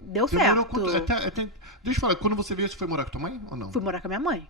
Deu Você certo. morou com... Deixa eu falar, quando você veio, você foi morar com tua mãe ou não? Fui morar com a minha mãe.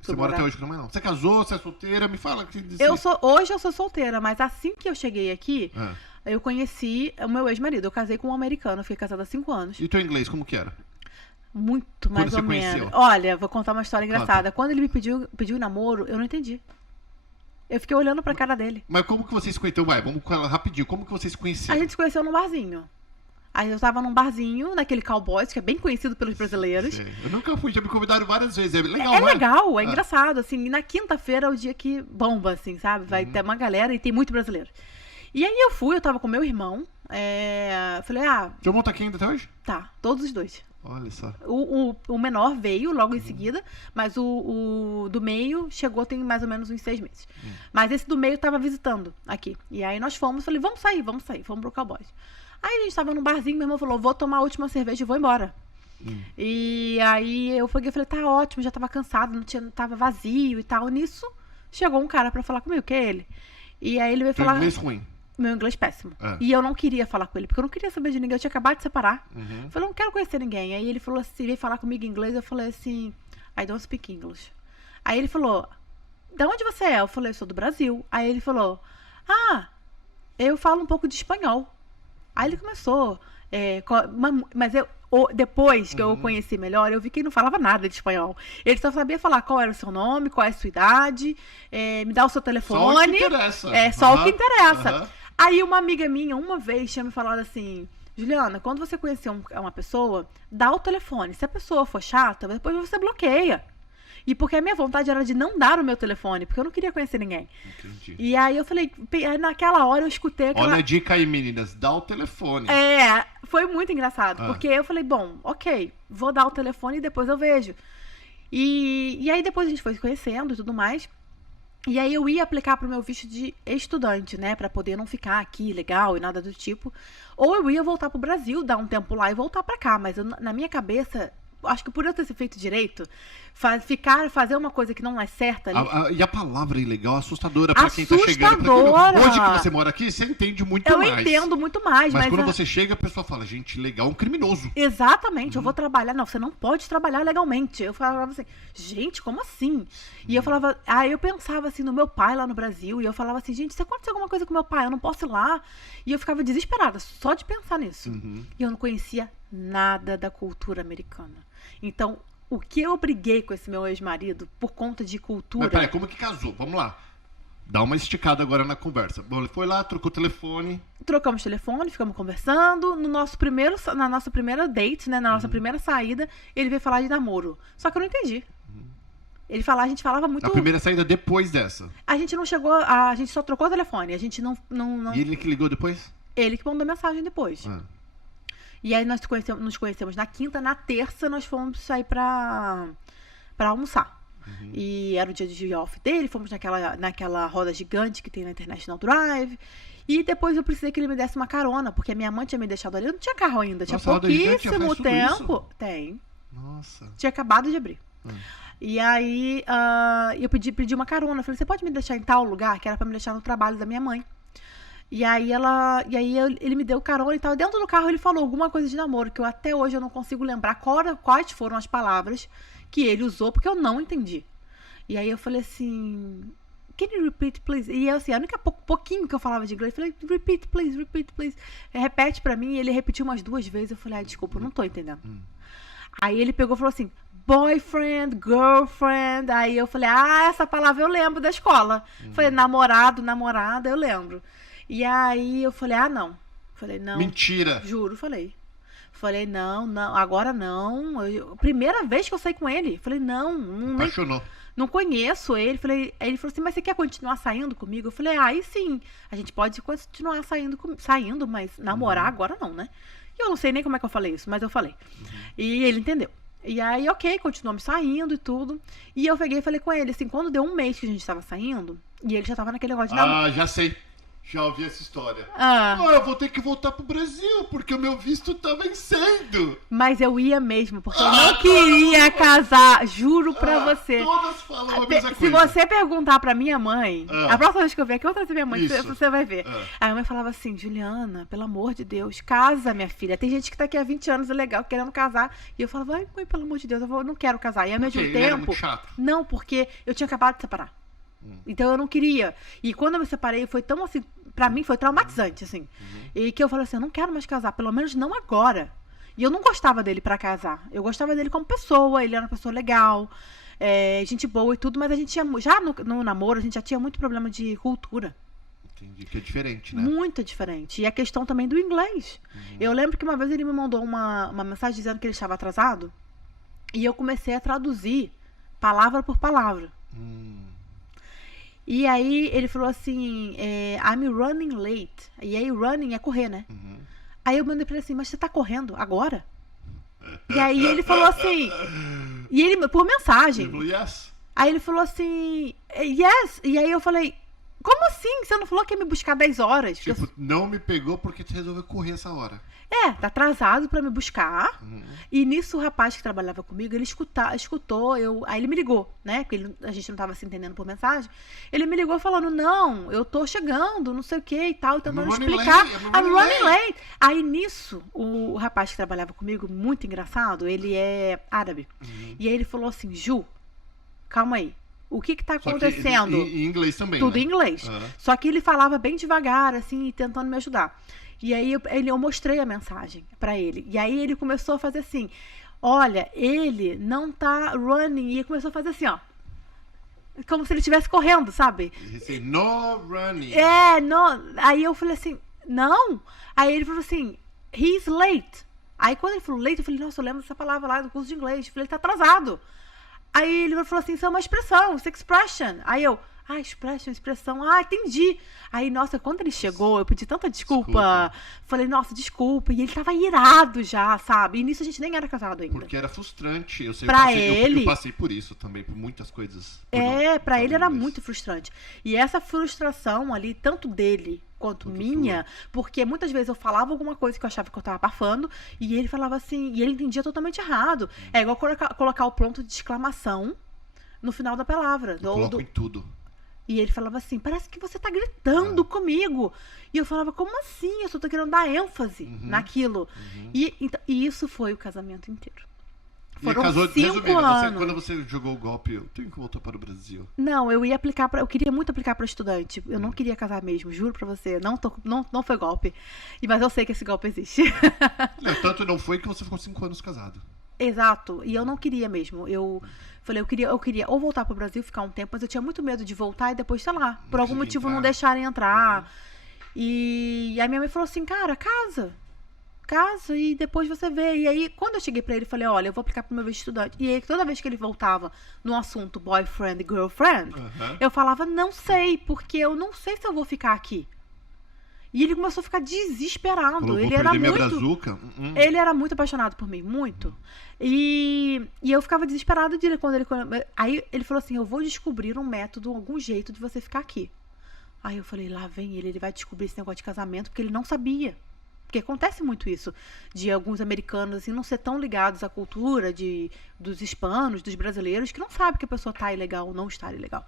Você mora até hoje com a tua mãe, não? Você casou, você é solteira? Me fala. Hoje eu sou solteira, mas assim que eu cheguei aqui, eu conheci o meu ex-marido. Eu casei com um americano, fiquei casada há 5 anos. E teu inglês, como que era? Muito, mais Quando ou você menos. conheceu? Olha, vou contar uma história engraçada. Conta. Quando ele me pediu namoro, eu não entendi. Eu fiquei olhando pra cara dele. Mas como que vocês se conheceram? Vai, vamos com ela rapidinho. Como que vocês se A conheceram? gente se conheceu num barzinho. Aí eu tava num barzinho, naquele Cowboys, que é bem conhecido pelos brasileiros. Sei. Eu nunca fui, já me convidaram várias vezes. É legal, É não é? legal, é engraçado, assim. E na quinta-feira é o dia que bomba, assim, sabe? Vai ter uma galera e tem muito brasileiro. E aí eu tava com meu irmão. Falei, Teu irmão tá aqui ainda até hoje? tá, todos os dois. Olha só. O menor veio logo em seguida, mas o do meio chegou tem mais ou menos uns 6 meses. Mas esse do meio tava visitando aqui. E aí nós fomos, falei, vamos sair, fomos pro Cowboys. Aí a gente tava num barzinho, meu irmão falou, vou tomar a última cerveja e vou embora. E aí eu falei, tá ótimo, já tava cansado, tava vazio e tal. Nisso, chegou um cara pra falar comigo, que é ele. E aí ele veio Teu falar... inglês ruim. Meu inglês péssimo. É. E eu não queria falar com ele, porque eu não queria saber de ninguém. Eu tinha acabado de separar. Eu falei, não quero conhecer ninguém. Aí ele falou assim, veio falar comigo em inglês. Eu falei assim, I don't speak English. Aí ele falou, de onde você é? Eu falei, eu sou do Brasil. Aí ele falou, eu falo um pouco de espanhol. Aí ele começou, mas depois que eu o conheci melhor, eu vi que ele não falava nada de espanhol. Ele só sabia falar qual era o seu nome, qual é a sua idade, me dá o seu telefone. Só o que interessa. Só o que interessa. Aí uma amiga minha, uma vez, tinha me falado assim, Juliana, quando você conhecer uma pessoa, dá o telefone. Se a pessoa for chata, depois você bloqueia. E porque a minha vontade era de não dar o meu telefone, porque eu não queria conhecer ninguém. Entendi. E aí eu falei, naquela hora eu escutei aquela... Olha a dica aí, meninas. Dá o telefone. Foi muito engraçado, porque eu falei, bom, ok, vou dar o telefone e depois eu vejo. E aí depois a gente foi se conhecendo e tudo mais. E aí eu ia aplicar pro meu visto de estudante, né, pra poder não ficar aqui legal e nada do tipo. Ou eu ia voltar pro Brasil, dar um tempo lá e voltar pra cá, mas na minha cabeça... Acho que por eu ter feito direito, fazer uma coisa que não é certa ali... E a palavra ilegal é assustadora pra quem tá chegando. Assustadora! Hoje que você mora aqui, você entende muito mais. Eu entendo muito mais, mas quando você chega, a pessoa fala, gente, legal é um criminoso. Exatamente, eu vou trabalhar... Não, você não pode trabalhar legalmente. Eu falava assim, gente, como assim? E eu falava... eu pensava assim no meu pai lá no Brasil, e eu falava assim, gente, se acontecer alguma coisa com meu pai, eu não posso ir lá. E eu ficava desesperada, só de pensar nisso. E eu não conhecia nada da cultura americana. Então, o que eu briguei com esse meu ex-marido por conta de cultura... Mas peraí, como que casou? Vamos lá. Dá uma esticada agora na conversa. Bom, ele foi lá, trocou o telefone. Trocamos telefone, ficamos conversando. Na nossa primeira date, né? Na nossa primeira saída, ele veio falar de namoro. Só que eu não entendi. A gente falava muito... A primeira saída depois dessa. A gente não chegou... A gente só trocou o telefone. A gente não... E ele que ligou depois? Ele que mandou mensagem depois. E aí nós nos conhecemos na quinta, na terça nós fomos sair pra almoçar. E era o dia off dele, fomos naquela roda gigante que tem na International Drive. E depois eu precisei que ele me desse uma carona, porque a minha mãe tinha me deixado ali. Eu não tinha carro ainda, tinha pouquíssimo tempo. Tem. Nossa. Tinha acabado de abrir. E aí eu pedi uma carona. Eu falei, você pode me deixar em tal lugar? Que era pra me deixar no trabalho da minha mãe. E aí ele me deu carona e tal. Dentro do carro ele falou alguma coisa de namoro, que até hoje eu não consigo lembrar quais foram as palavras que ele usou, porque eu não entendi. E aí eu falei assim, can you repeat, please? E eu, assim, a única pouquinho que eu falava de inglês, eu falei, repeat, please. Repete pra mim, e ele repetiu umas 2 vezes. Eu falei, desculpa, eu não tô entendendo. Aí ele pegou e falou assim, boyfriend, girlfriend. Aí eu falei, essa palavra eu lembro da escola. Falei, namorado, namorada, eu lembro. E aí eu falei, não. Falei, não. Mentira. Juro, falei. Falei, não, agora não. Primeira vez que eu saí com ele. Falei, não. Apaixonou. Não conheço ele. Aí ele falou assim, mas você quer continuar saindo comigo? Eu falei, aí sim. A gente pode continuar saindo, mas namorar agora não, né? E eu não sei nem como é que eu falei isso, mas eu falei. E ele entendeu. E aí, ok, continuamos saindo e tudo. E eu peguei e falei com ele, assim, quando deu 1 mês que a gente tava saindo, e ele já tava naquele negócio de namoro. Já sei. Já ouvi essa história. Ah. Eu vou ter que voltar pro Brasil, porque o meu visto tá vencendo. Mas eu ia mesmo, porque eu não queria casar, juro pra você. Todas falam a mesma Se coisa. você perguntar pra minha mãe, a próxima vez que eu vier aqui, eu vou trazer minha mãe, Isso. você vai ver. Aí a mãe falava assim, Juliana, pelo amor de Deus, casa, minha filha. Tem gente que tá aqui há 20 anos, é legal, querendo casar. E eu falava, ai, mãe, pelo amor de Deus, eu não quero casar. E ao mesmo Ele era tempo... muito chato. Não, porque eu tinha acabado de separar. Então eu não queria. E quando eu me separei, foi tão assim, pra mim foi traumatizante, assim. E que eu falei assim, eu não quero mais casar, pelo menos não agora. E eu não gostava dele pra casar. Eu gostava dele como pessoa, ele era uma pessoa legal, gente boa e tudo, mas a gente tinha, já no namoro, a gente já tinha muito problema de cultura. Entendi, que é diferente, né? Muito diferente. E a questão também do inglês. Eu lembro que uma vez ele me mandou uma mensagem dizendo que ele estava atrasado, e eu comecei a traduzir palavra por palavra. E aí ele falou assim, I'm running late. E aí running é correr, né? Aí eu mandei pra ele assim, mas você tá correndo agora? E aí ele falou assim, e ele, por mensagem. Ele falou, yes. Aí ele falou assim, yes. E aí eu falei, como assim? Você não falou que ia me buscar 10 horas? Tipo, não me pegou porque você resolveu correr essa hora. Tá atrasado pra me buscar. E nisso o rapaz que trabalhava comigo, ele escutou, aí ele me ligou, né? Porque a gente não tava se entendendo por mensagem. Ele me ligou falando, não, eu tô chegando, não sei o que e tal, tentando explicar. I'm running late. Aí nisso, o rapaz que trabalhava comigo, muito engraçado, ele é árabe. E aí ele falou assim, Ju, calma aí. O que tá acontecendo? Em inglês também, Tudo né? em inglês. Só que ele falava bem devagar, assim, tentando me ajudar. E aí eu mostrei a mensagem pra ele. E aí ele começou a fazer assim, olha, ele não tá running. E ele começou a fazer assim, ó. Como se ele estivesse correndo, sabe? Ele disse, no running. Não. Aí eu falei assim, não. Aí ele falou assim, he's late. Aí quando ele falou late, eu falei, nossa, eu lembro dessa palavra lá do curso de inglês. Eu falei, ele tá atrasado. Aí ele falou assim, isso é uma expressão, isso é expression. Aí eu, expressão, entendi. Aí, nossa, quando ele chegou, eu pedi tanta desculpa. Falei, nossa, desculpa. E ele tava irado já, sabe? E nisso a gente nem era casado ainda. Porque era frustrante. Eu sei, eu passei por isso também, por muitas coisas. Pra ele era muito frustrante. E essa frustração ali, tanto dele quanto minha, porque muitas vezes eu falava alguma coisa que eu achava que eu tava abafando, e ele falava assim, e ele entendia totalmente errado. É igual colocar o ponto de exclamação no final da palavra. Eu coloco em tudo. E ele falava assim, parece que você tá gritando comigo. E eu falava, como assim? Eu só tô querendo dar ênfase naquilo. E isso foi o casamento inteiro. Foram 5 anos. Quando você jogou o golpe, eu tenho que voltar para o Brasil. Não, eu queria muito aplicar para estudante. Eu não queria casar mesmo, juro pra você. Não foi golpe. Mas eu sei que esse golpe existe. Tanto não foi que você ficou 5 anos casado. Exato. E eu não queria mesmo. Eu falei, eu queria ou voltar pro Brasil, ficar um tempo, mas eu tinha muito medo de voltar e depois, sei lá, por algum motivo não deixarem entrar. E aí minha mãe falou assim, cara, casa e depois você vê. E aí, quando eu cheguei pra ele, falei, olha, eu vou aplicar pro meu visto de estudante. E aí, toda vez que ele voltava no assunto boyfriend e girlfriend, eu falava, não sei, porque eu não sei se eu vou ficar aqui. E ele começou a ficar desesperado. Ele era muito apaixonado por mim, muito. E eu ficava desesperada dele aí ele falou assim, eu vou descobrir um método, algum jeito de você ficar aqui. Aí eu falei, lá vem ele vai descobrir esse negócio de casamento, porque ele não sabia. Porque acontece muito isso, de alguns americanos assim, não ser tão ligados à cultura dos hispanos, dos brasileiros, que não sabem que a pessoa está ilegal ou não está ilegal.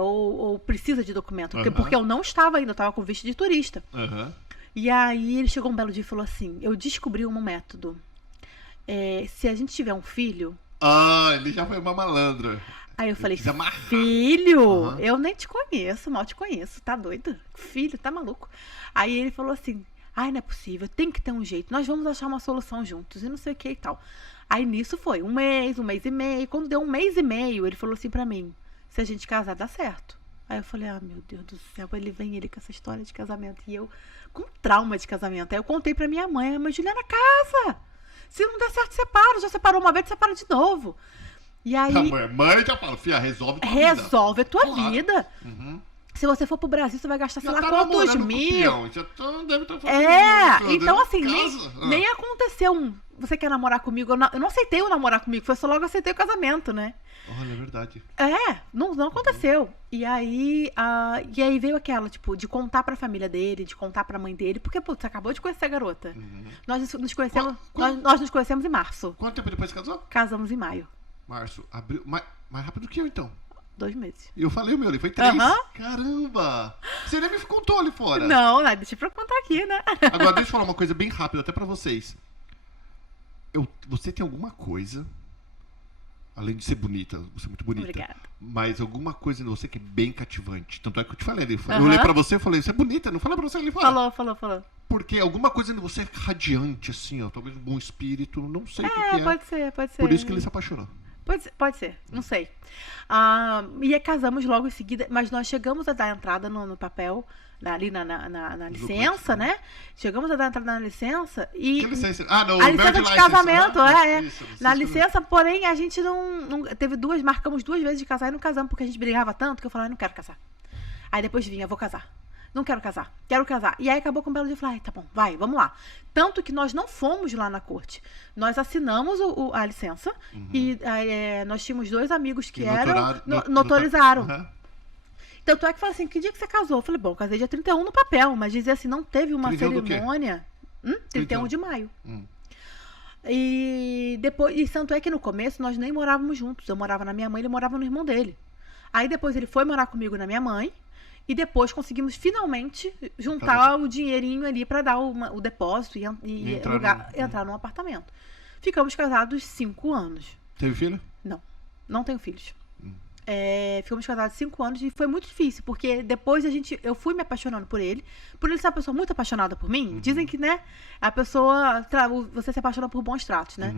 Ou precisa de documento. Porque eu não estava ainda, eu estava com visto de turista. E aí ele chegou um belo dia e falou assim, eu descobri um método. Se a gente tiver um filho... ele já foi uma malandra. Aí eu falei, filho, eu nem te conheço, mal te conheço, tá doido? Filho, tá maluco? Aí ele falou assim, não é possível, tem que ter um jeito, nós vamos achar uma solução juntos, e não sei o que e tal. Aí nisso foi um mês e meio, quando deu 1 mês e meio, ele falou assim pra mim, se a gente casar, dá certo. Aí eu falei, meu Deus do céu, ele com essa história de casamento, e eu com trauma de casamento. Aí eu contei pra minha mãe, mas Juliana, casa! Se não der certo, separa, já separou uma vez, separa de novo. E aí... A mãe já fala, filha, resolve a tua vida. Resolve a tua vida. Se você for pro Brasil, você vai gastar, sei Já lá, tá quantos namorando com o mil. peão, já deve estar fazendo Então assim, casa. nem aconteceu você quer namorar comigo? Eu não aceitei o namorar comigo, foi só logo aceitei o casamento, né? Olha, é verdade. Não aconteceu. E aí veio aquela, tipo, de contar pra família dele, de contar pra mãe dele, porque, putz, você acabou de conhecer a garota. Nós nos conhecemos, nós nos conhecemos em março. Quanto tempo depois casou? Casamos em maio. Março, abril, mais rápido que eu, então. 2 meses. E eu falei o meu, ele foi 3. Aham. Caramba! Você nem me contou ali fora. Não, deixa eu contar aqui, né? Agora, deixa eu falar uma coisa bem rápida, até pra vocês. Você tem alguma coisa, além de ser bonita, você é muito bonita. Obrigada. Mas alguma coisa em você que é bem cativante. Tanto é que eu te falei ali. Eu olhei pra você e falei, você é bonita, não falei pra você ali fora. Falou. Porque alguma coisa em você é radiante, assim, ó. Talvez um bom espírito, não sei o que é. Pode ser. Por isso que ele se apaixonou. Pode ser, não sei. E aí casamos logo em seguida, mas nós chegamos a dar entrada no papel, ali na licença, né? Chegamos a dar entrada na licença e... Que licença? Não, a licença de casamento, Isso, na licença, porém, a gente não teve marcamos 2 vezes de casar e não casamos, porque a gente brigava tanto que eu falei, não quero casar. Aí depois vinha, vou casar. Não quero casar, quero casar. E aí acabou com um belo dia e falei, tá bom, vai, vamos lá. Tanto que nós não fomos lá na corte. Nós assinamos a licença e nós tínhamos 2 amigos que notorizaram. Tanto é que fala assim, que dia que você casou? Eu falei, bom, casei dia 31 no papel, mas dizia assim, não teve uma 31 cerimônia. 31 de maio. E depois, e tanto é que no começo nós nem morávamos juntos. Eu morava na minha mãe, ele morava no irmão dele. Aí depois ele foi morar comigo na minha mãe. E depois conseguimos finalmente juntar o dinheirinho ali pra dar o depósito e entrar num apartamento. Ficamos casados 5 anos. Teve filho? Não tenho filhos. Ficamos casados 5 anos e foi muito difícil, porque depois eu fui me apaixonando por ele ser uma pessoa muito apaixonada por mim. Dizem que, né, a pessoa, você se apaixona por bons tratos, né?